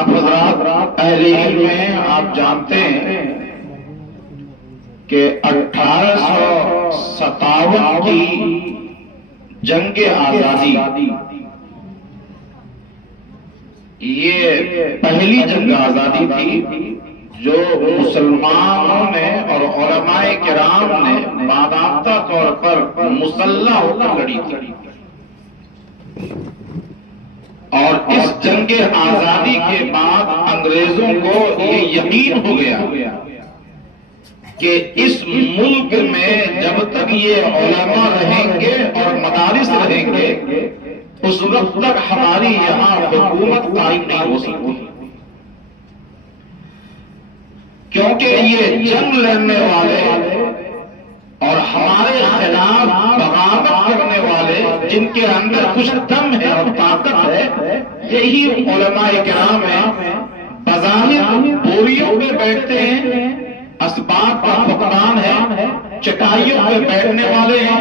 آپ حضرات اہل علم میں آپ جانتے ہیں کہ 1857 کی جنگ آزادی یہ پہلی جنگ آزادی تھی جو مسلمانوں نے اور علماء کرام نے باضابطہ طور پر مسلح ہو کر لڑی تھی، اور اس جنگ آزادی کے بعد انگریزوں کو یہ یقین ہو گیا کہ اس ملک میں جب تک یہ علماء رہیں گے اور مدارس رہیں گے اس وقت تک ہماری یہاں حکومت قائم نہیں ہو سکتی، کیونکہ یہ جنگ لڑنے والے اور ہمارے خلاف بغاوت کرنے والے جن کے اندر کچھ دم ہے اور طاقت ہے یہی علماء کرام ہیں۔ بظاہر بوریوں پہ بیٹھتے ہیں، اسباب کا فقدان ہے، چٹائیوں پہ بیٹھنے والے ہیں،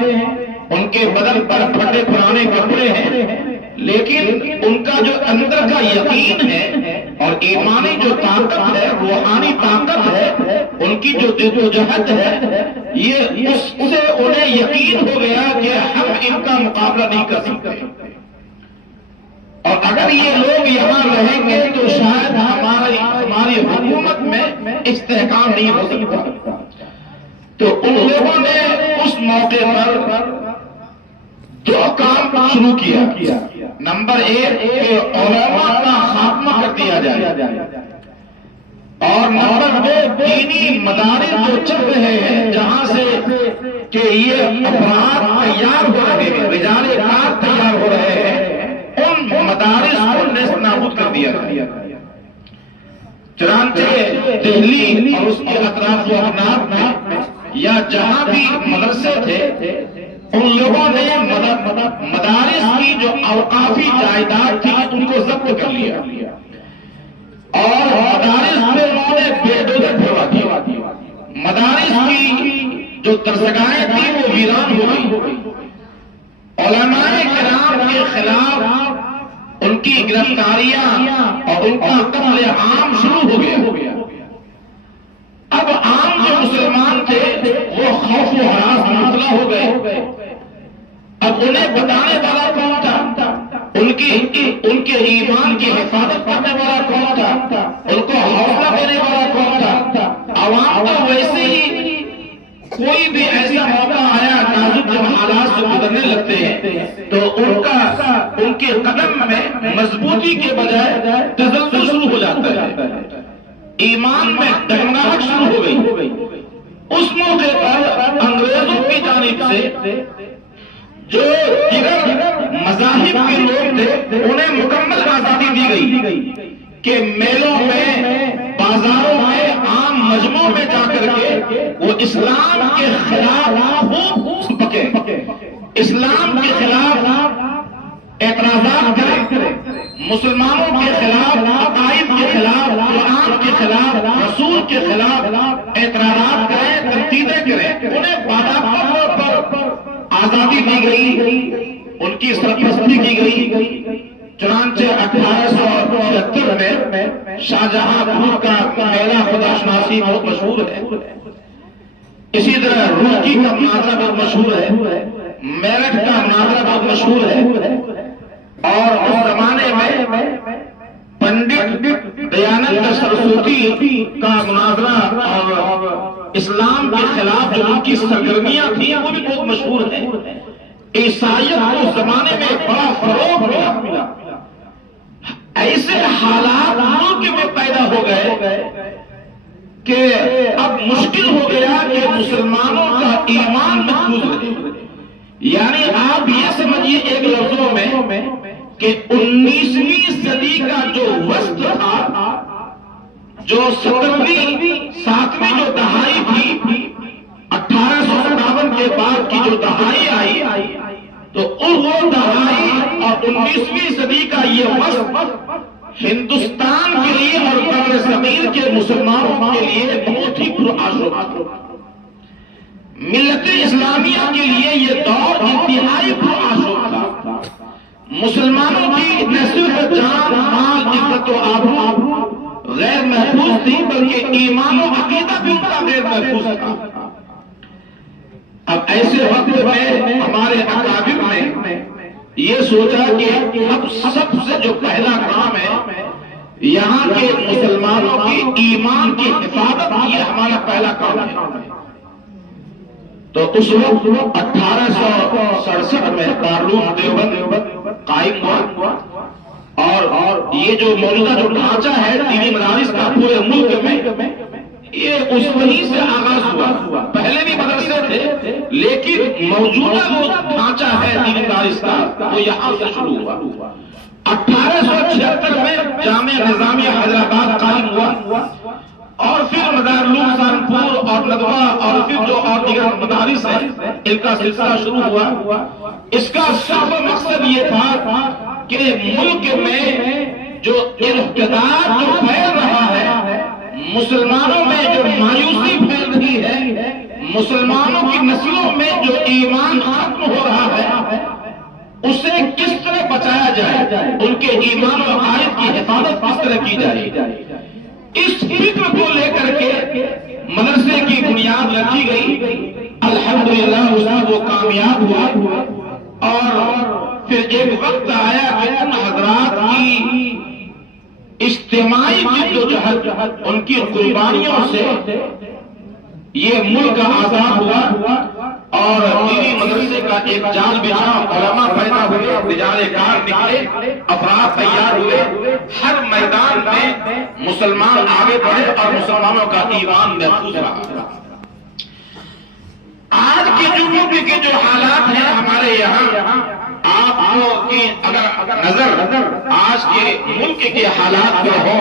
ان کے بدن پر پھٹے پرانے کپڑے ہیں، لیکن ان کا جو اندر کا یقین ہے اور ایمانی جو طاقت ہے، روحانی طاقت ہے، ان کی جو جدوجہد ہے، یہ اس سے انہیں یقین ہو گیا کہ ہم ان کا مقابلہ نہیں کر سکتے، اور اگر یہ لوگ یہاں رہیں گے تو شاید ہماری حکومت میں استحکام نہیں ہو سکتا۔ تو ان لوگوں نے اس موقع پر دو کام شروع کیا۔ نمبر 1 کہ علماء کا خاتمہ کر دیا جائے، اور نمبر 2 دینی مدارس جو چل رہے ہیں جہاں سے کہ یہ افراد تیار ہو رہے ہیں، رجال کار تیار ہو رہے ہیں، ان مدارس کو نیست نابود کر دیا جائے۔ چنانچہ دہلی اور اس کے اطراف و اکناف میں یا جہاں بھی مدرسے تھے ان لوگوں نے مدارس کی جو اوقافی جائیداد تھی ان کو ضبط کر لیا، اور مدارس پہ انہوں نے بے دولت بھروا دیا، مدارس کی جو درسگاہیں تھیں وہ ویران ہو گئی، علماء کرام کے خلاف ان کی گرفتاریاں اور ان کا قتل عام شروع ہو گیا۔ اب عام جو مسلمان تھے وہ خوف و ہراس میں مبتلا ہو گئے۔ اب انہیں بتانے والا کون تھا، ان کے ایمان کی حفاظت کرنے والا کون تھا، ان کو حوصلہ دینے والا کون تھا؟ عوام تو ویسے ہی کوئی بھی ایسا موقع آیا نازک جب حالات سے گزرنے لگتے ہیں تو ان کے قدم میں مضبوطی کے بجائے تزلزل شروع ہو جاتا ہے، ایمان میں ڈگمگاہٹ شروع ہو گئی۔ اس موقع پر انگریزوں کی جانب سے جو دیگر مذاہب کے لوگ تھے انہیں مکمل آزادی دی گئی کہ میلوں میں، بازاروں میں، عام مجمعوں میں جا کر کے وہ اسلام کے خلاف خوب بکے، اسلام کے خلاف اعتراضات کریں، مسلمانوں کے خلاف، عقائد کے خلاف، قرآن کے خلاف، رسول کے خلاف اعتراضات کریں، تنقیدیں کریں۔ انہیں باضابطہ طور پر آزادی دی گئی، ان کی سرپرستی کی گئی۔ چنانچہ 1876 میں شاہجہاں پور کا میلہ خدا شناسی بہت مشہور ہے، اسی طرح روڑکی کا مناظرہ بہت مشہور ہے، میرٹھ کا مناظرہ بہت مشہور ہے، اور اس زمانے میں پنڈت دیانند سرسوتی کا مناظرہ اور اسلام کے خلاف جو ان کی سرگرمیاں تھیں وہ بھی بہت مشہور ہیں۔ عیسائیت کو اس زمانے میں بڑا فروغ ملا، ایسے حالات ملک میں پیدا ہو گئے کہ اب مشکل ہو گیا کہ مسلمانوں کا ایمان محفوظ رہے۔ یعنی آپ یہ سمجھیے ایک لفظوں میں کہ 19ویں صدی کا جو وسط تھا، جو 7ویں جو دہائی تھی، 1857 کے بعد کی جو دہائی آئی، تو وہ دہائی اور 19ویں صدی کا یہ وسط ہندوستان کے لیے اور بر صغیر کے مسلمانوں کے لیے بہت ہی پرآشوب تھا۔ ملت اسلامیہ کے لیے یہ دور انتہائی پرآشوب تھا۔ مسلمانوں کی نہ صرف جان مال عزت و آبرو غیر محفوظ تھی بلکہ ایمان و عقیدہ بھی ان کا غیر محفوظ تھا۔ اب ایسے وقت میں ہمارے اکابر نے یہ سوچا کہ اب سب سے جو پہلا کام ہے یہاں کے مسلمانوں کی ایمان کی حفاظت، یہ ہمارا پہلا کام ہے۔ تو اس وقت 1867 میں دارالعلوم دیوبند قائم ہوا، اور یہ جو موجودہ جو ڈھانچہ ہے دینی مدارس کا پورے ملک میں، یہ اس وہیں سے آغاز ہوا۔ پہلے بھی مدرسے تھے لیکن موجودہ جو ڈھانچہ ہے دینی مدارس کا وہ یہاں سے شروع ہوا۔ 1876 میں جامعہ نظامیہ حیدرآباد قائم ہوا، اور پھر مدارالعلوم سہارنپور اور ندوہ اور پھر جو اور دیگر مدارس ہیں ان کا سلسلہ شروع ہوا۔ اس کا صرف مقصد یہ تھا کہ ملک میں جو انحطاط جو پھیل رہا ہے، مسلمانوں میں جو مایوسی پھیل رہی ہے، مسلمانوں کی نسلوں میں جو ایمان ختم ہو رہا ہے، اسے کس طرح بچایا جائے، ان کے ایمان و عقائد کی حفاظت کس طرح کی جائے، اس فکر کو لے کر کے مدرسے کی بنیاد رکھی گئی۔ الحمدللہ اس میں وہ کامیاب ہوا، اور پھر ایک وقت آیا کہ ان حضرات کی اجتماعی جدوجہد، ان کی قربانیوں سے یہ ملک آزاد ہوا، اور دینی مدرسے کا ایک جال بچھا، علماء پیدا ہوئے، رجال کار نکلے، افراد تیار ہوئے، ہر میدان میں مسلمان آگے بڑھے اور مسلمانوں کا ایمان محفوظ رہا۔ آج کے جو ملک کے جو حالات ہیں ہمارے یہاں، آپ کو اگر نظر آج کے ملک کے حالات میں ہو،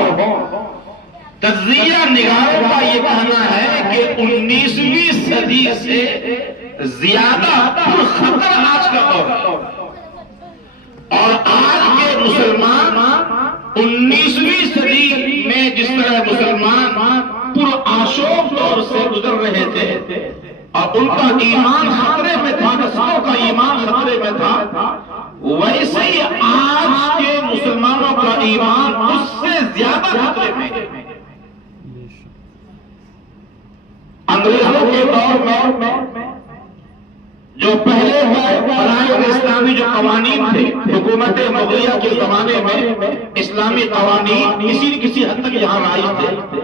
تجزیہ نگاروں کا یہ کہنا ہے کہ 19ویں صدی سے زیادہ خطر آج کا دور ہے، اور آج کے مسلمان 19ویں صدی میں جس طرح مسلمان پرآشوب دور سے گزر رہے تھے اور ان کا ایمان خطرے میں تھا، نسلوں کا ایمان خطرے میں تھا، ویسے ہی آج کے مسلمانوں کا ایمان اس سے زیادہ خطرے میں ہے۔ انگریزوں کے دور میں جو پہلے برائے اسلامی جو قوانین تھے، حکومت مغلیہ کے زمانے میں اسلامی قوانین کسی حد تک یہاں رائج تھے،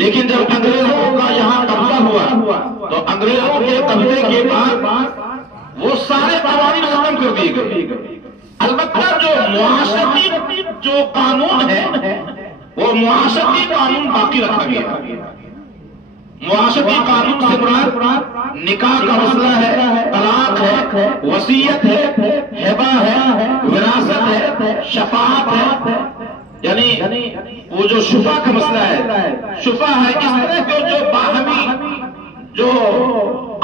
لیکن جب انگریزوں کا یہاں قبضہ ہوا تو انگریزوں کے قبضے کے بعد وہ سارے قوانین ختم کر دیے گئے۔ البتہ جو معاشرتی جو قانون ہے وہ معاشرتی قانون باقی رکھا گیا۔ معاشرتی قانون سے مراد نکاح کا مسئلہ ہے، طلاق ہے، وصیت ہے، ہبہ ہے، وراثت ہے، شفاعت ہے، یعنی وہ جو شفا کا مسئلہ ہے، شفا ہے، اس طرح کے جو باہمی جو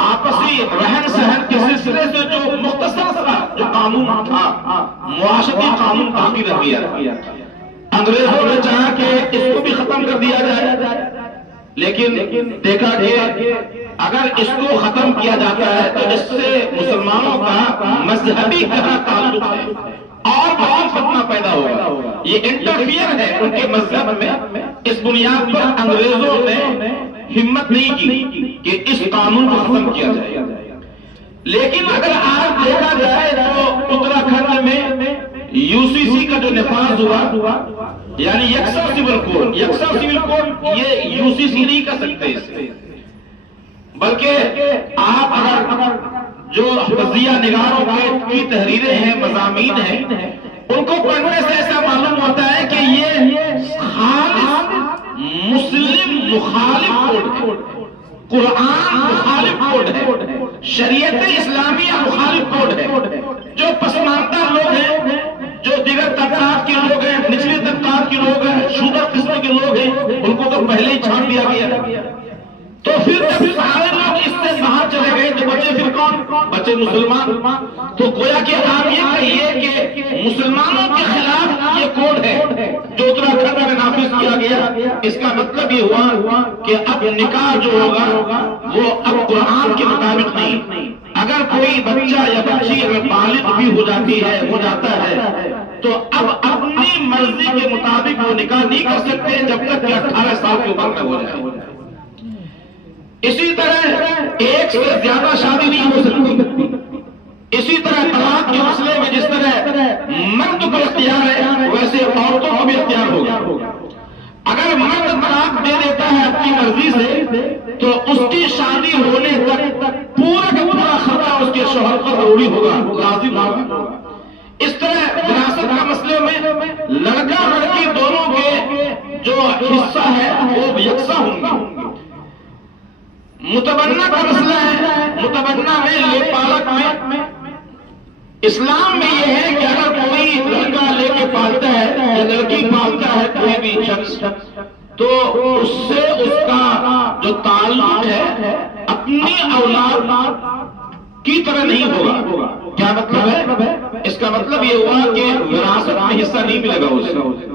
آپسی رہن سہن کے سلسلے سے جو مختصر سا جو قانون تھا، معاشرتی قانون باقی رہ گیا۔ انگریزوں نے چاہا کہ اس کو بھی ختم کر دیا جائے، لیکن دیکھا کہ اگر اس کو ختم کیا جاتا ہے تو اس سے مسلمانوں کا مذہبی تعلق ہے اور بہت فتنہ پیدا ہوگا، یہ انٹرفیئر ہے ان کے مذہب میں۔ اس بنیاد پر انگریزوں نے ہمت نہیں کی کہ اس قانون کو ختم کیا جائے، لیکن اگر آج دیکھا جائے تو اتراکھنڈ میں UCC کا جو نفاذ ہوا، یعنی یکساں سول کوڈ یہ UCC نہیں کر سکتے اسے، بلکہ آپ اگر جو تجزیہ نگاروں کی تحریریں ہیں، مضامین ہیں، ان کو پڑھنے سے ایسا معلوم ہوتا ہے کہ یہ خالص مسلم مخالف کوڈ ہے، قرآن مخالف کوڈ ہے، شریعت اسلامیہ مخالف کوڈ ہے۔ جو پسماندہ لوگ ہیں، جو دیگر طبقات کے لوگ ہیں، نچلی طبقات کے لوگ ہیں، شوگر قسم کے لوگ ہیں، ان کو تو پہلے ہی چھاڑ دیا گیا۔ تو پھر جب سارے لوگ اس سے باہر چلے گئے تو بچے پھر کون؟ بچے مسلمان۔ تو گویا کہ آپ یہ کہیے کہ مسلمانوں کے خلاف یہ کوڈ ہے جو اتراکھنڈ میں نافذ کیا گیا۔ اس کا مطلب یہ ہوا کہ اب نکاح جو ہوگا وہ اب قرآن کے مطابق نہیں، اگر کوئی بچہ یا بچی اگر بالغ بھی ہو جاتی ہے ہو جاتا ہے تو اب اپنی مرضی کے مطابق وہ نکاح نہیں کر سکتے جب تک کہ 18 سال کی عمر میں ہو جائے. اسی طرح ایک سے زیادہ شادی نہیں ہو سکتی. اسی طرح طلاق کے مسئلے میں جس طرح مرد کو اختیار ہے ویسے عورتوں کو بھی اختیار ہوگا. اگر مرد طلاق دے دیتا ہے اپنی مرضی سے تو اس کی شادی ہونے تک پورا کا پورا خرچہ اس کے شوہر پر ضروری ہوگا، لازم ہوگا. اس طرح وراثت کا مسئلے میں لڑکا لڑکی دونوں کے جو حصہ ہے وہ یکساں ہوں گے. متبنہ کا مسئلہ ہے، متبنہ میں لے پالک میں اسلام میں یہ ہے کہ اگر کوئی لڑکا لے کے پالتا ہے یا لڑکی پالتا ہے کوئی بھی شخص تو اس سے اس کا جو تعلق ہے اپنی اولاد کی طرح نہیں ہوگا. کیا مطلب ہے؟ اس کا مطلب یہ ہوا کہ وراثت میں حصہ نہیں ملے گا اسے،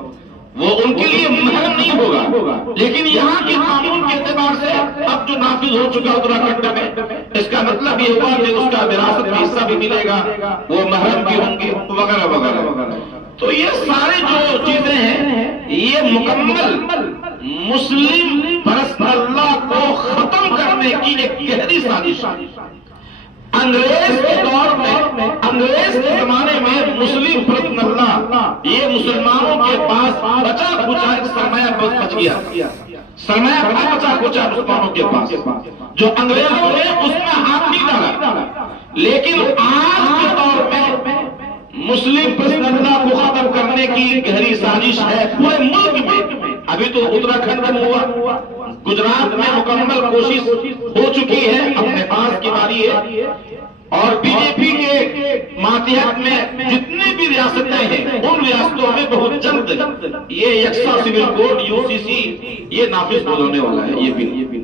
وہ ان کے لیے محرم نہیں ہوگا. لیکن یہاں کے قانون کے اعتبار سے اب جو نافذ ہو چکا اتراکھنڈ میں اس کا مطلب یہ ہوا کہ اس کا وراثت میں حصہ بھی ملے گا، وہ محرم بھی ہوں گے وغیرہ وغیرہ. تو یہ سارے جو چیزیں ہیں یہ مکمل مسلم پرست اللہ کو ختم کرنے کی ایک گہری سازش. انگریز کے دور میں، انگریز کے زمانے میں مسلم پرست اللہ یہ مسلمانوں کے پاس بچا کھچا ایک سرمایہ بچ گیا. سرمایہ تھا بچا کھچا مسلمانوں کے پاس جو انگریزوں نے اس میں ہاتھ نہیں ڈالا. لیکن آج کے دور میں مسلم پرست اللہ کو ختم کرنے کی گہری سازش ہے پورے ملک میں. ابھی تو اتراکھنڈ میں ہوا، گجرات میں مکمل کوشش ہو چکی ہے، اپنے پاس کی باری ہے. اور بی جے پی کے ماتحت میں جتنی بھی ریاستیں ہیں ان ریاستوں میں بہت جلد یہ یکساں سول کوڈ UCC یہ نافذ ہونے والا ہے. یہ بل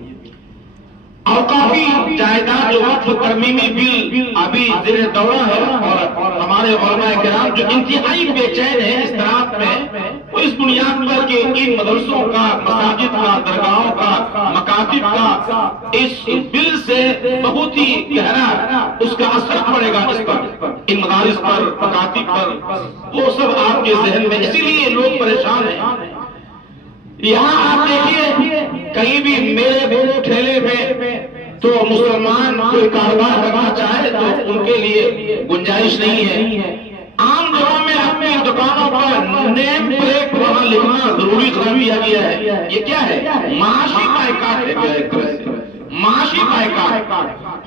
اوقافی جائیداد جو وقف ترمیمی بل ابھی زیر دورہ ہے اور ہمارے علماء کرام جو انتہائی بے چین ہیں اس طرح میں وہ اس بنیاد پر کہ ان مدرسوں کا، مساجد کا، درگاہوں کا، مکاتب کا اس بل سے بہت ہی گہرا اس کا اثر پڑے گا اس پر، ان مدارس پر، مکاتب پر، وہ سب آپ کے ذہن میں. اسی لیے لوگ پریشان ہیں. یہاں آپ دیکھیے کہیں بھی میرے ٹھیلے میں تو مسلمان کوئی کاروبار کرنا چاہے تو ان کے لیے گنجائش نہیں ہے. عام جگہوں میں اپنی دکانوں پر نیم پلیٹ وہاں لکھنا ضروری قرار دیا گیا ہے. یہ کیا ہے؟ معاشی بائیکاٹ ہے. معاشی بائیکاٹ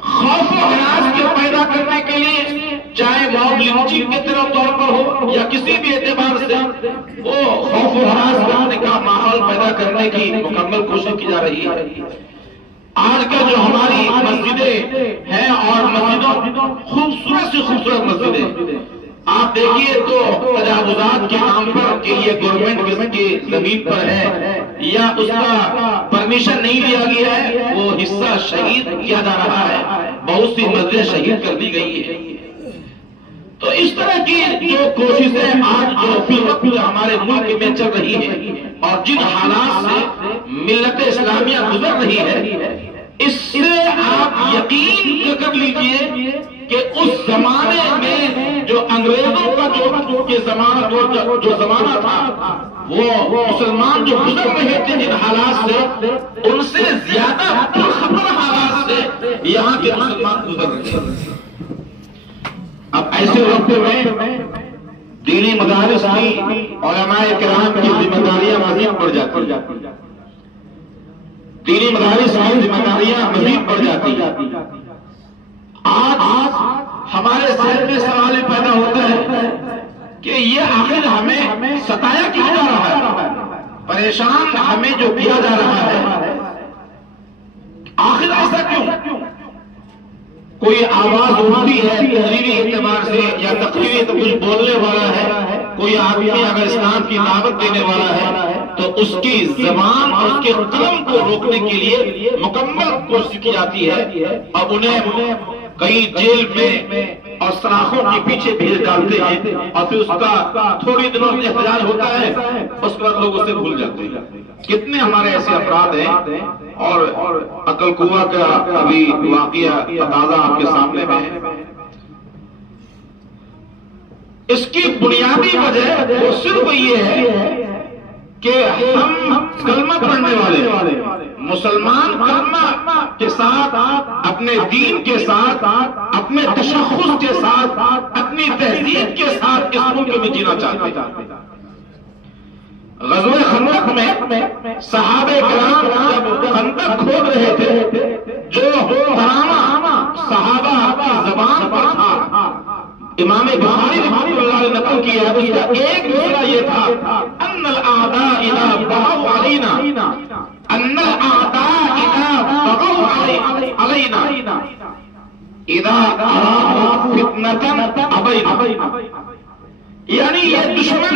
خوف و ہراس کے پیدا کرنے کے لیے، چاہے موب لنچنگ کے طور پر ہو یا کسی بھی اعتبار سے وہ خوف و ہراس کرنے کا ماحول پیدا کرنے کی مکمل کوشش کی جا رہی ہے. آج کل جو ہماری مسجدیں ہیں اور مسجدوں خوبصورت سے خوبصورت مسجدیں آپ دیکھیے تو تجاوزات کے نام پر کہ یہ گورنمنٹ کی زمین پر ہے یا اس کا پرمیشن نہیں دیا گیا ہے وہ حصہ شہید کیا جا رہا ہے. بہت سی مسجدیں شہید کر دی گئی ہے. تو اس طرح کی جو کوششیں آج جو فی الوقت ہمارے ملک میں چل رہی ہیں اور جن حالات سے ملت اسلامیہ گزر رہی ہے اس سے آپ یقین کر لیجئے کہ اس زمانے میں جو انگریزوں کا جو زمانہ تھا وہ مسلمان جو گزر رہے تھے جن حالات سے ان سے زیادہ پرخطر حالات سے یہاں کے مسلمان گزر رہے ہیں. اب ایسے وقت میں دینی مدارس کی علماء کرام کی ذمہ داریاں مزید بڑھ جاتی ہیں. دینی مدارس کی ذمہ داریاں مزید بڑھ جاتی ہیں. آج ہمارے ذہن میں سوال پیدا ہوتا ہے کہ یہ آخر ہمیں ستایا کیوں جا رہا ہے، پریشان ہمیں جو کیا جا رہا ہے آخر ایسا کیوں؟ کوئی آواز اٹھتی ہے تحریری اعتبار سے یا تقریری تو کچھ بولنے والا ہے، کوئی آدمی اگر اسلام کی دعوت دینے والا ہے تو اس کی زبان اور اس کے قلم کو روکنے کے لیے مکمل کوشش کی جاتی ہے اور انہیں کئی جیل میں اور سلاخوں کے پیچھے بھیج ڈالتے ہیں اور پھر اس کا تھوڑی دنوں سے احتجاج ہوتا ہے، اس کے بعد لوگ اسے بھول جاتے ہیں۔ کتنے ہمارے ایسے افراد ہیں، اور عقل قوہ کا ابھی واقعہ تازہ آپ کے سامنے میں ہے۔ اس کی بنیادی وجہ وہ صرف یہ ہے کہ ہم کلمہ پڑھنے والے مسلمان کلمہ کے ساتھ، اپنے دین کے ساتھ، اپنے تشخص کے ساتھ، اپنی تہذیب کے ساتھ اس ملک میں جینا چاہتے ہیں۔ غزوہ خندق میں صحابہ کرام جب خندق کھود رہے تھے، جو ترانہ صحابہ کی زبان پر تھا، امام بخاری رحمۃ اللہ علیہ نے نقل کیا ہے، اس کا ایک دوسرا یہ تھا، ان الاعداء اذا بغوا علینا، ان الاعداء اذا بغوا علینا اذا ارادوا فتنة ابینا، یعنی یہ دشمن،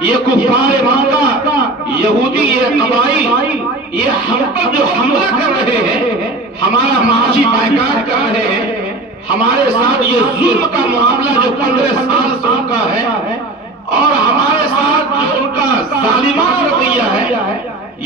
یہ کفار مکہ، یہودی، یہ قبائل، یہ ہم پر جو حملہ کر رہے ہیں، ہمارا معاشی بائیکاٹ کر رہے ہیں، ہمارے ساتھ یہ ظلم کا معاملہ جو 15 سال سے ان کا ہے، اور ہمارے ساتھ جو ان کا ظالمانہ رویہ ہے،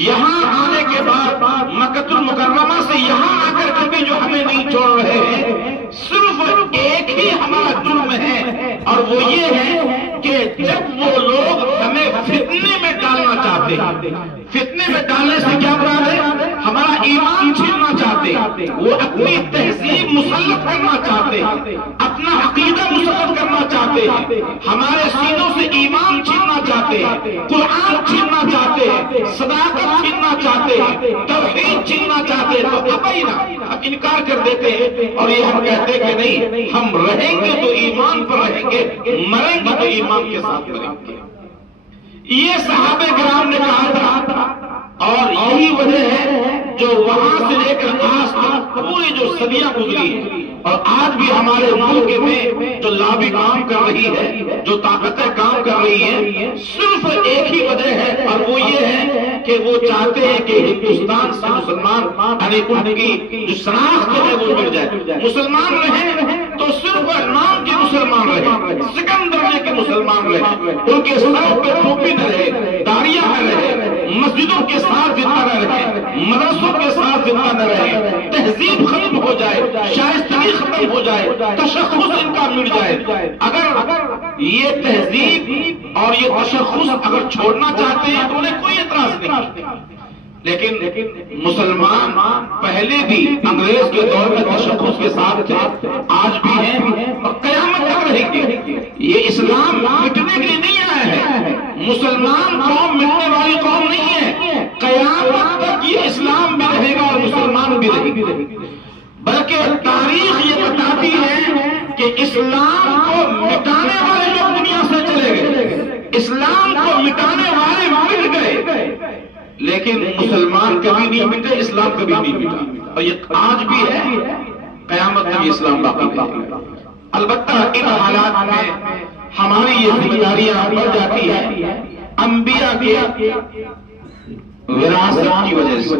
یہاں آنے کے بعد مکہ المکرمہ سے یہاں آ کر کے بھی جو ہمیں نہیں چھوڑ رہے ہیں، صرف ایک ہی ہمارا جرم ہے، اور وہ یہ ہے کہ جب وہ لوگ ہمیں فتنے میں ڈالنا چاہتے ہیں، فتنے میں ڈالنے سے کیا مراد ہے؟ ہمارا ایمان چھیننا چاہتے ہیں، وہ اپنی تہذیب مسلط کرنا چاہتے ہیں، اپنا عقیدہ مسلط کرنا چاہتے ہیں، ہمارے سینوں سے ایمان چھیننا چاہتے ہیں، قرآن چھیننا چاہتے ہیں، صداقت چھیننا چاہتے ہیں، توحید چھیننا چاہتے ہیں، تو ابینا، ہم انکار کر دیتے ہیں، اور یہ ہم کہتے ہیں کہ نہیں، ہم رہیں گے تو ایمان پر رہیں گے، مریں گے تو ایمان کے ساتھ مریں گے۔ یہ صحابہ کرام نے کہا تھا، اور یہی وجہ ہے جو وہاں سے لے کر آج تک پوری جو صدیاں گزری ہیں، اور آج بھی ہمارے ملک میں جو لابی کام کر رہی ہے، جو طاقتیں کام کر رہی ہیں، صرف ایک ہی وجہ ہے، اور وہ یہ ہے کہ وہ چاہتے ہیں کہ ہندوستان سے مسلمان، یعنی ان کی جو شناخت ہے وہ مل جائے، مسلمان رہیں تو صرف نام کے مسلمان رہے، سکند درجے کے مسلمان رہے، ان کے سر پہ ٹوپی نہ رہے، داڑیاں نہ رہے، مسجدوں کے ساتھ زندہ نہ رہے، مدرسوں کے ساتھ زندہ نہ رہے، تہذیب ختم ہو جائے، شائستگی ختم ہو جائے، تشخص ان کا مٹ جائے۔ اگر یہ تہذیب اور یہ تشخص اگر چھوڑنا چاہتے ہیں تو انہیں کوئی اعتراض نہیں، لیکن مسلمان پہلے بھی انگریز کے دور میں تشخص کے ساتھ تھے، آج بھی ہیں اور قیامت تک رہیں گے۔ یہ اسلام مٹنے کے لیے نہیں آیا ہے، مسلمان قوم مٹنے والی قوم نہیں ہے، قیامت تک یہ اسلام بھی رہے گا اور مسلمان بھی رہے گا، بلکہ تاریخ یہ بتاتی ہے کہ اسلام کو مٹانے والے لوگ دنیا سے چلے گئے، اسلام کو مٹانے والے مٹ گئے، لیکن مسلمان کبھی نہیں مٹے، اسلام کبھی نہیں مٹا، اور یہ آج بھی ہے، قیامت تک اسلام باقی رہے گا۔ البتہ ان حالات میں ہماری یہ ذمہ داریاں بڑھ جاتی ہیں انبیاء کے وراثت کی وجہ سے۔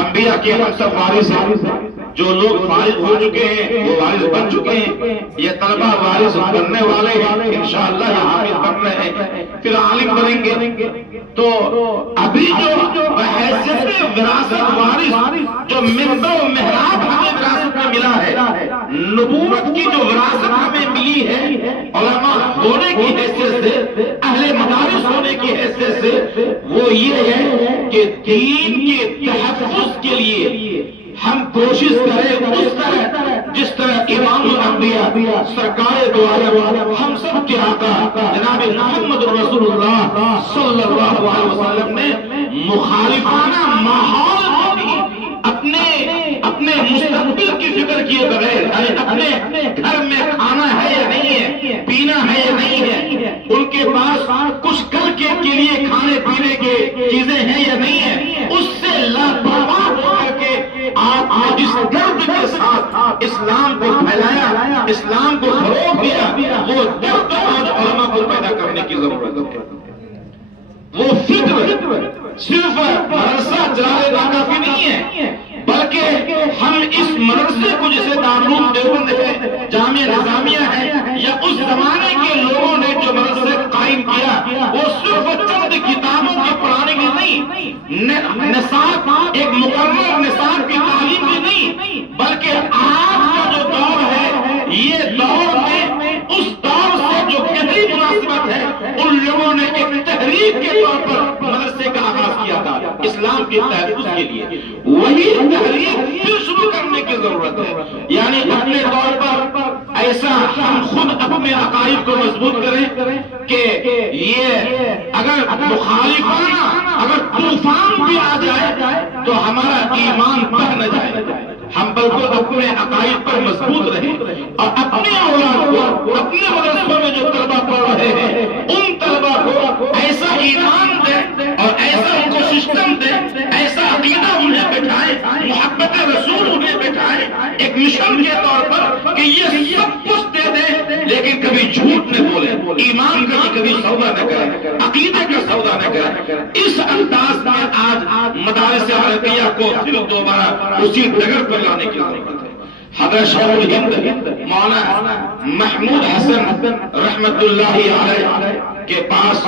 انبیاء کے ہم سب وارث ہیں، جو لوگ فارغ ہو چکے ہیں وہ وارث بن چکے ہیں، یہ طلبہ وارث بننے والے ہیں، انشاءاللہ یہ حافظ بن رہے ہیں، پھر عالم بنیں گے۔ تو ابھی جو بحیثیت وراثت وارث جو منبر و محراب ہمیں وراثت میں ملا ہے، نبوت کی جو وراثت ہمیں ملی ہے علماء ہونے کی حیثیت سے، اہل مدارس ہونے کی حیثیت سے، وہ یہ ہے کہ دین کے تحفظ کے لیے ہم کوشش کریں اس طرح جس طرح امام الانبیاء سرکار دو عالم ہم سب کے آقا جناب محمد رسول اللہ صلی اللہ علیہ وسلم نے مخالفانہ ماحول میں بھی اپنے مستقبل کی فکر کیے بغیر، اپنے گھر میں کھانا ہے یا نہیں ہے، پینا ہے یا نہیں ہے، ان کے پاس کچھ کل کے لیے کھانے پینے کے چیزیں ہیں یا نہیں ہے، اس سے لاپرواہ ہو کر کے آپ جس درد کے ساتھ اسلام کو پھیلایا، اسلام کو فروغ دیا، وہ درد آج علماء کو پیدا کرنے کی ضرورت ہے۔ وہ فکر صرف مدرسہ چلا لینا کافی نہیں ہے، بلکہ ہم اس مدرسے کو جسے دارالعلوم دیوبند ہے، جامعہ نظامیہ نصاب ایک مکمل نصاب کی تعلیم بھی نہیں، بلکہ آج کا جو دور ہے یہ دور میں اس دور سے جو گہری مناسبت ہے، ان لوگوں نے ایک تحریک کے طور پر مدرسے کا آغاز کیا تھا اسلام کے تحفظ کے لیے، وہی تحریک پھر شروع کرنے کی ضرورت ہے۔ یعنی اپنے طور پر ایسا ہم خود اپنے عقائد کو مضبوط کریں کہ یہ اگر مخالفانہ اگر طوفان بھی آ جائے تو ہمارا ایمان بہ نہ جائے، ہم بلکہ اپنے عقائد پر مضبوط رہیں اور اپنے اولاد کو اپنے مدرسوں میں جو طلبہ پڑھ رہے ہیں ان طلبہ کو ایسا ایمان دیں اور ایسا ان کو سسٹم دیں، ایسا عقیدہ انہیں بٹھائے، محبت رسول انہیں بٹھائے ایک مشن کے طور پر کہ یہ سب کچھ دے دیں لیکن کبھی جھوٹ نہ بولے، ایمان کا کبھی سودا نہ کرے، عقیدے کا سودا نہ کرے۔ اس انداز میں آج مدارس عربیہ کو پھر دوبارہ اسی ڈگر پر لانے کی ضرورت ہے۔ حضرت شیخ الہند مولانا محمود حسن رحمت اللہ علیہ کے پاس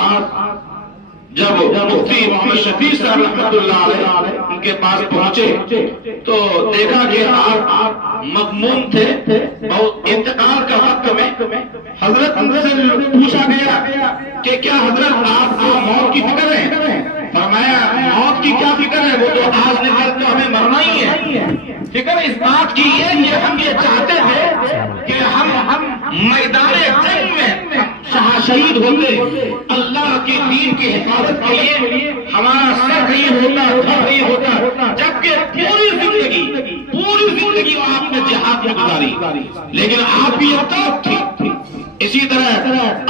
جب مفتی محمد شفیع صاحب رحمت اللہ علیہ ان کے پاس پہنچے تو دیکھا کہ آپ مغموم تھے، بہت انتقال کا وقت میں حضرت سے پوچھا گیا کہ کیا حضرت آپ کو موت کی فکر ہے؟ فرمایا موت کی کیا فکر ہے، وہ تو آج نکل تو ہمیں مرنا ہی ہے، فکر اس بات کی ہے کہ ہم یہ چاہتے تھے کہ ہم میدان جنگ میں شہید ہوتے، اللہ کے دین کی حفاظت کے لیے ہمارا سر نہیں ہوتا، گھر نہیں ہوتا، جبکہ پوری زندگی آپ نے جہاد میں گزاری، لیکن آپ بھی اتاب تھی۔ اسی طرح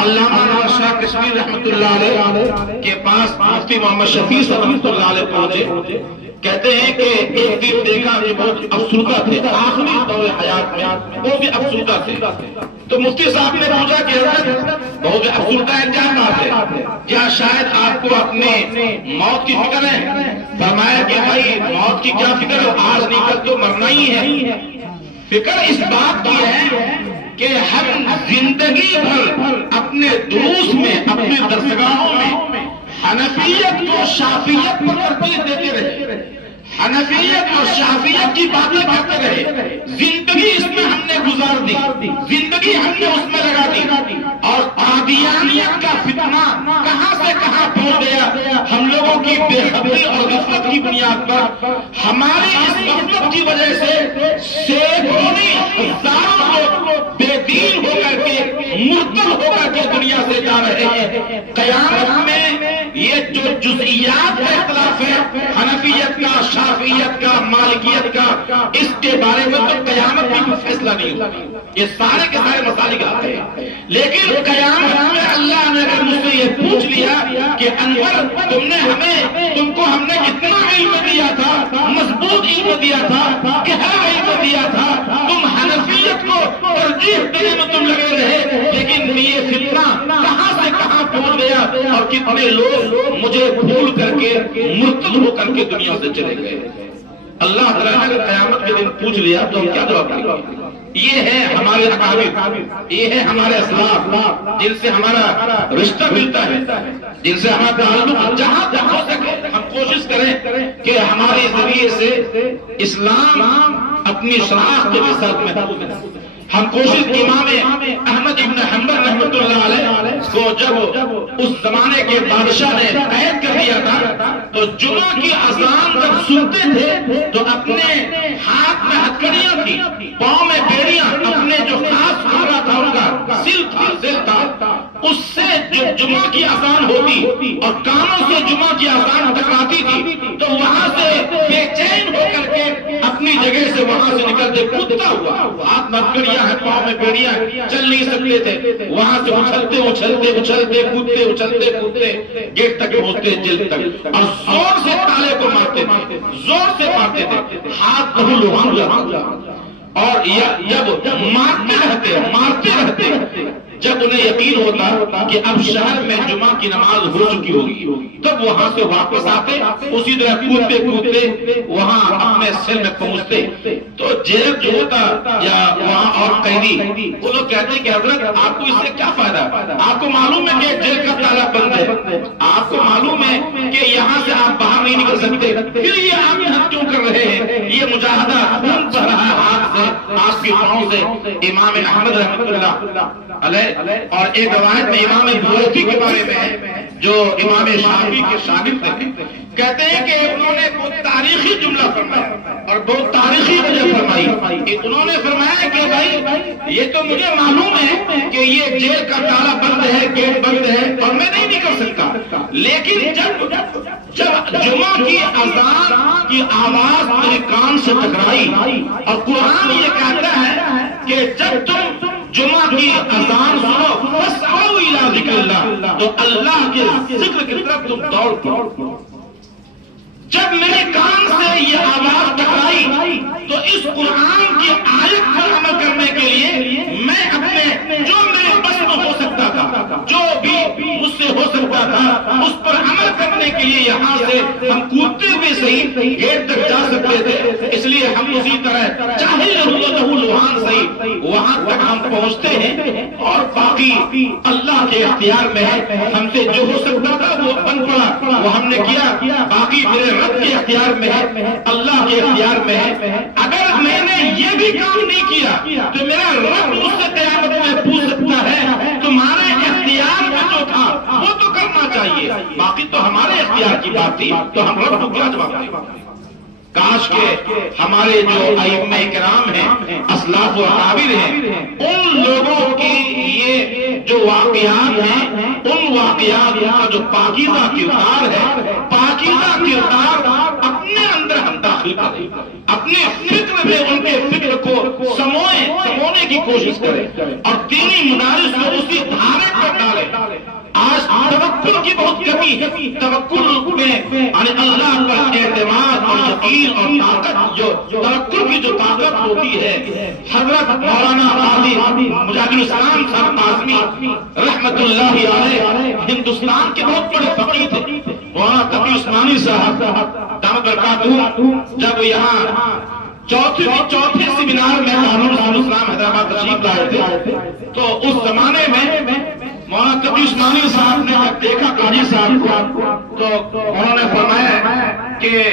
علامہ نواز شاہ کشمیر رحمت اللہ علیہ کے پاس مفتی محمد شفیع رحمت اللہ علیہ پہنچے، کہتے ہیں کہ ایک دن دیکھا کہ بہت افسردہ تھے، آخری دور حیات میں وہ بھی افسردہ تھے، تو مفتی صاحب نے پوچھا کہ حضرت بہت افسردہ ہے، کیا بات ہے، کیا شاید آپ کو اپنے موت کی فکر ہے؟ فرمایا کہ بھائی موت کی کیا فکر ہے، آج نہیں کل تو مرنا ہی ہے۔ فکر اس بات کی ہے کہ ہم زندگی بھر اپنے دروس میں اپنے درسگاہوں میں حنفیت کو شافیت پر ترجیح دیتے رہے، حنفیت اور شافیت کی باتیں کرتے رہے، زندگی اس میں ہم نے گزار دی، زندگی ہم نے اس میں لگا دی، اور قادیانیت کا فتنہ کہاں سے کہاں پہنچ گیا، ہم لوگوں کی بے خبری اور غفلت کی بنیاد پر، ہماری اس غفلت کی وجہ سے سینکڑوں ہزاروں لوگ بے دین ہو کر کے مرتد ہو کر کے دنیا سے جا رہے ہیں۔ قیامت میں یہ جو جزئیات کا اختلاف ہے، حنفیت کا، شافعیت کا، مالکیت کا، اس کے بارے میں تو قیامت میں کوئی فیصلہ نہیں ہوگا، یہ سارے کے سارے مسائل کا ہے، لیکن قیامت میں اللہ نے اگر مجھ سے یہ پوچھ لیا کہ انور تم کو ہم نے اتنا علم دیا تھا، مضبوط علم دیا تھا، گہرا علم دیا تھا، تم حنفیت کو ترجیح دینے میں تم لگے رہے، لیکن یہ فتنہ کہاں سے کہاں پہنچ گیا اور کتنے لوگ مجھے بھول کر کے مرتد ہو کر کے دنیا سے چلے گئے۔ اللہ تعالیٰ نے قیامت کے دن پوچھ لیا تو ہم کیا جواب دیں گے؟ یہ ہے ہمارے اکابر، یہ ہے ہمارے اسلاف جن سے ہمارا رشتہ ملتا ہے، جن سے ہمارا تعلق، جہاں ہو سکے ہم کوشش کریں کہ ہمارے ذریعے سے اسلام اپنی شناخت کے ساتھ محفوظ ہے۔ ہم کوشش امام احمد ابن حنبل رحمت اللہ علیہ کو جب اس زمانے کے بادشاہ نے قید کر دیا تھا تو جمعہ کی اذان جب سنتے تھے تو اپنے ہاتھ میں ہتھکڑیاں تھی، پاؤں میں بیڑیاں، اپنے جو خاص کپڑا تھا ان کا سل تھا، اس سے جو جمعہ کی اذان ہوتی اور کانوں سے جمعہ کی اذان ٹکراتی تھی تو وہاں سے بے چین ہو کر کے اپنی جگہ سے وہاں سے نکلتے کودتا ہوا، ہاتھ میں ہتھکڑیاں ہیں، پاؤں میں بیڑیاں، چل نہیں سکتے تھے، وہاں سے اچھلتے کودتے گیٹ تک پہنچتے، جیل تک، اور زور سے تالے کو مارتے تھے، زور سے مارتے تھے، ہاتھ بہو لوہان جاتا، اور جب مارتے رہتے جب انہیں یقین ہوتا کہ اب شہر میں جمعہ کی نماز ہو چکی ہوگی تب وہاں سے واپس آتے، اسی طرح کودتے وہاں اپنے سیل میں پہنچتے تو جیل جو ہوتا یا وہاں اور قیدی وہ لوگ کہتے ہیں کہ حضرت آپ کو اس سے کیا فائدہ، آپ کو معلوم ہے کہ جیل کا تالا بند ہے، آپ کو معلوم ہے کہ یہاں سے آپ باہر نہیں نکل سکتے، پھر یہ آپ یہاں کیوں کر رہے ہیں؟ یہ مجاہدہ خون بہ رہا ہے ہاتھ سے، آپ کی پاؤں سے۔ امام احمد رحمۃ اللہ علیہ، اور ایک روایت میں امام بخاری کے بارے میں ہے جو امام شافعی کے شاگرد تھے، کہتے ہیں کہ انہوں نے بہت تاریخی جملہ فرمایا اور بہت تاریخی وجہ فرمائی۔ انہوں نے فرمایا کہ بھائی یہ تو مجھے معلوم ہے کہ یہ جیل کا تالا بند ہے، گیٹ بند ہے اور میں نہیں نکل سکتا، لیکن جب جمعہ کی اذان کی آواز میرے کان سے ٹکرائی، اور قرآن یہ کہتا ہے کہ جب تم جمعہ کی اذان سنو فاسعوا الی ذکر اللہ، تو اللہ کے ذکر کی طرف تم دوڑ پڑو۔ جب میرے کان سے یہ آواز ٹکرائی تو اس قرآن کی آیت پر عمل کرنے کے لیے میں اپنے جو میرے بس میں ہو سکتا تھا، جو بھی مجھ سے ہو سکتا تھا، اس پر عمل کرنے کے لیے یہاں سے ہم کودتے ہوئے صحیح گیٹ تک جا سکتے تھے، اس لیے ہم اسی طرح چاہے لوہان صحیح وہاں تک ہم پہنچتے ہیں، اور باقی اللہ کے اختیار میں ہے۔ ہم سے جو ہو سکتا تھا وہ بن پڑا، وہ ہم نے کیا، باقی میرے رب کے اختیار میں ہے، اللہ کے اختیار میں ہے۔ اگر میں نے یہ بھی کام نہیں کیا تو میرا رب مجھ سے قیامت میں پوچھ سکتا ہے تمہارے اختیار میں جو تھا وہ تو کرنا چاہیے، باقی تو ہمارے اختیار کی بات تھی، تو ہم رب کو کیا جواب دیں؟ کاش کہ ہمارے جو ائمہ کرام ہیں، اسلاف و اکابر ہیں، ان لوگوں کی یہ جو واقعات ہیں، ان واقعات کا جو پاکیزہ کردار ہے، پاکیزہ کردار اپنے اندر ہم داخل کریں، اپنے فکر میں ان کے فکر کو سمونے کی کوشش کریں، اور دینی مدارس کو اسی دھارے پر ڈالیں۔ آج توکل کی بہت کمی ہے، توکل میں اللہ پر اعتماد اور یقین اور طاقت، جو توکل کی جو طاقت ہوتی ہے، حضرت مولانا قاضی مجاہد الاسلام صاحب قاسمی رحمت اللہ علیہ ہندوستان کے بہت بڑے فقیہ تھے۔ مولانا تقی عثمانی صاحب دامت برکاتہ جب یہاں چوتھے سیمینار میں قانون اسلام حیدرآباد تشریف لائے تھے، تو اس زمانے میں مولانا تقی عثمانی صاحب نے جب دیکھا قاضی صاحب کو، تو انہوں نے فرمایا کہ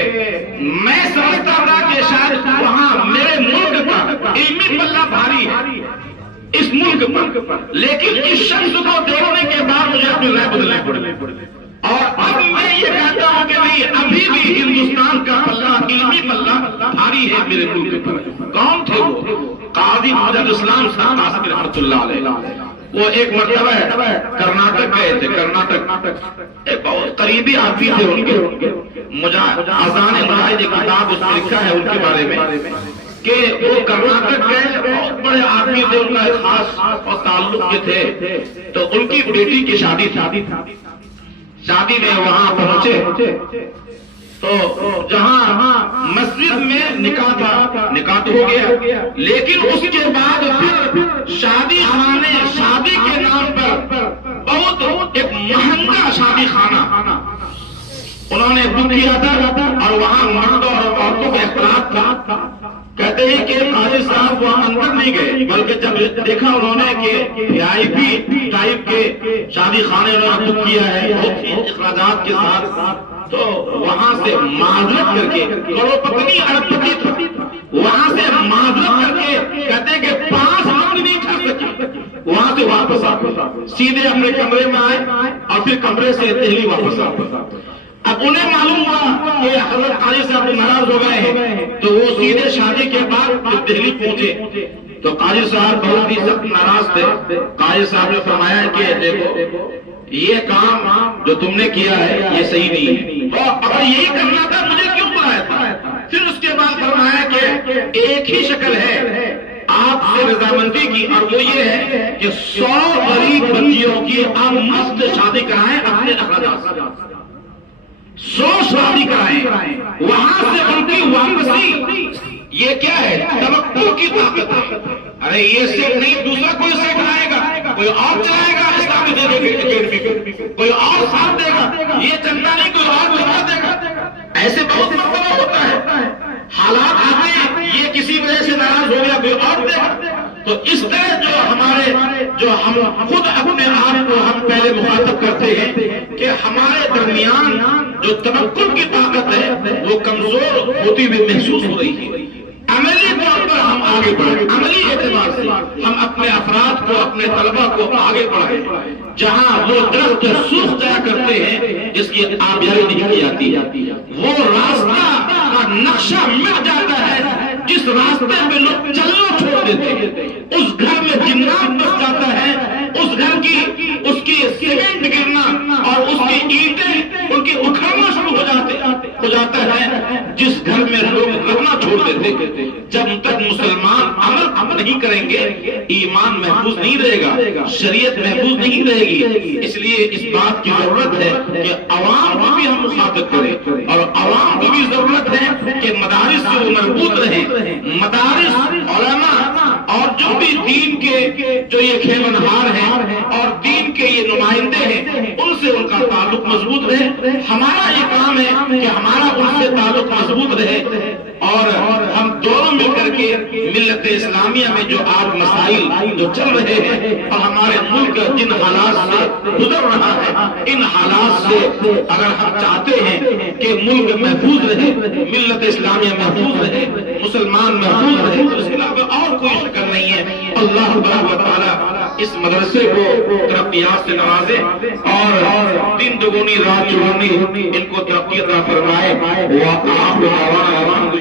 میں سمجھتا تھا کہ شاید وہاں میرے ملک کا علمی پلہ بھاری ہے، اس ملک پر، لیکن اس شخص کو دیکھنے کے بعد مجھے اپنی رائے بدلنی پڑی، اور اب میں یہ کہتا ہوں کہ نہیں، ابھی بھی ہندوستان کا پلہ، علمی پلہ بھاری ہے میرے ملک پر۔ کون تھے وہ؟ قاضی مجاہد الاسلام صاحب قاسمی رحمۃ اللہ علیہ۔ وہ ایک مرتبہ کرناٹک گئے تھے، کرناٹک ایک بہت قریبی آدمی تھے ان کے، اذان مجاہد کتاب اس میں لکھا ہے ان کے بارے میں کہ وہ کرناٹک گئے، بہت بڑے آدمی تھے، ان کا ایک خاص اور تعلق کے تھے، تو ان کی بیٹی کی شادی میں وہاں پہنچے، تو جہاں مسجد میں نکاح تھا، نکاح تو ہو گیا، لیکن اس کے بعد پھر شادی خانے، شادی کے نام پر بہت ایک مہنگا شادی خانہ انہوں نے بک کیا تھا، اور وہاں مردوں اور عورتوں کا اختلاط تھا۔ کہتے ہیں کہ قاضی صاحب وہاں اندر نہیں گئے، بلکہ جب دیکھا انہوں نے کہ VIP ٹائپ کے شادی خانے انہوں نے بک کیا ہے بہت ہی اخراجات کے ساتھ، تو وہاں سے معذرت کر کے، کروڑ پتی ارب پتی تھا، وہاں سے معذرت کر کے کہتے ہیں کہ 5 منٹ نہیں کھا سکے، وہاں سے واپس آ سیدھے اپنے کمرے میں آئے، اور پھر کمرے سے دہلی واپس آ۔ اب انہیں معلوم ہوا کہ حضرت قاضی صاحب ناراض ہو گئے ہیں، تو وہ سیدھے شادی کے بعد دہلی پہنچے، تو قاضی صاحب بہت ہی سخت ناراض تھے۔ قاضی صاحب نے فرمایا کہ دیکھو یہ کام جو تم نے کیا ہے یہ صحیح نہیں ہے، اور اگر یہی کرنا تھا مجھے کیوں بلایا تھا؟ پھر اس کے بعد فرمایا کہ ایک ہی شکل ہے آپ سے رضامندی کی، اور وہ یہ ہے کہ 100 غریب بچیوں کی آپ مفت شادی کرائیں اپنے اخراجات سے، 100 شادی کرائیں، وہاں سے ان کی واپسی۔ یہ کیا ہے؟ توکل کی طاقت ہے۔ ارے یہ صرف نہیں، دوسرا کوئی سیٹ آئے گا، کوئی اور چلائے گا اسلامی اکیڈمی، کوئی اور ساتھ دے گا، یہ چندہ نہیں کوئی اور لگا دے گا۔ ایسے بہت مرتبہ ہوتا ہے، حالات آتے ہیں، یہ کسی وجہ سے ناراض ہو گیا کوئی اور دے گا۔ تو اس طرح جو ہم خود اپنے آپ کو ہم پہلے مخاطب کرتے ہیں کہ ہمارے درمیان جو تنقل کی طاقت ہے وہ کمزور ہوتی ہوئی محسوس ہو رہی ہے۔ عملی طور پر ہم آگے بڑھیں، عملی اعتبار سے ہم اپنے افراد کو، اپنے طلبہ کو آگے بڑھائیں۔ جہاں وہ درخت سوکھ جایا کرتے ہیں جس کی آبیاری نہیں کی جاتی، وہ راستہ کا نقشہ مٹ جاتا ہے جس راستے پہ لوگ چلنا چھوڑ دیتے ہیں، اس گھر میں جنات بس جاتا ہے، اس گھر کی اس کی سیمنٹ گرنا اور اس کی اینٹیں ان کی اکھڑنا شروع ہو جاتا ہے جس گھر میں لوگ رہنا چھوڑ دیتے۔ جب تک مسلمان عمل نہیں کریں گے ایمان محفوظ نہیں رہے گا، شریعت محفوظ نہیں رہے گی۔ اس لیے اس بات کی ضرورت ہے کہ عوام کو بھی ہم مخاطب کریں، اور عوام کو بھی ضرورت ہے کہ مدارس سے وہ مربوط رہیں۔ مدارس، علماء اور جو بھی دین کے جو یہ کھیلنہار ہیں اور دین کے یہ نمائندے ہیں ان سے ان کا تعلق مضبوط رہے۔ ہمارا یہ کام ہے کہ ہمارا ان سے تعلق مضبوط رہے، اور ہم دونوں مل کر کے ملت اسلامیہ میں جو آج مسائل جو چل رہے ہیں اور ہمارے ملک جن حالات سے گزر رہا ہے، ان حالات سے اگر ہم چاہتے ہیں کہ ملک محفوظ رہے، ملت اسلامیہ محفوظ رہے، مسلمان محفوظ رہے، تو اس کے علاوہ اور کوئی شکل نہیں ہے۔ اللہ تبارک و تعالی اس مدرسے کو ترقیات سے نوازے اور دن دگنی رات چگنی ان کو ترقی عطا فرمائے۔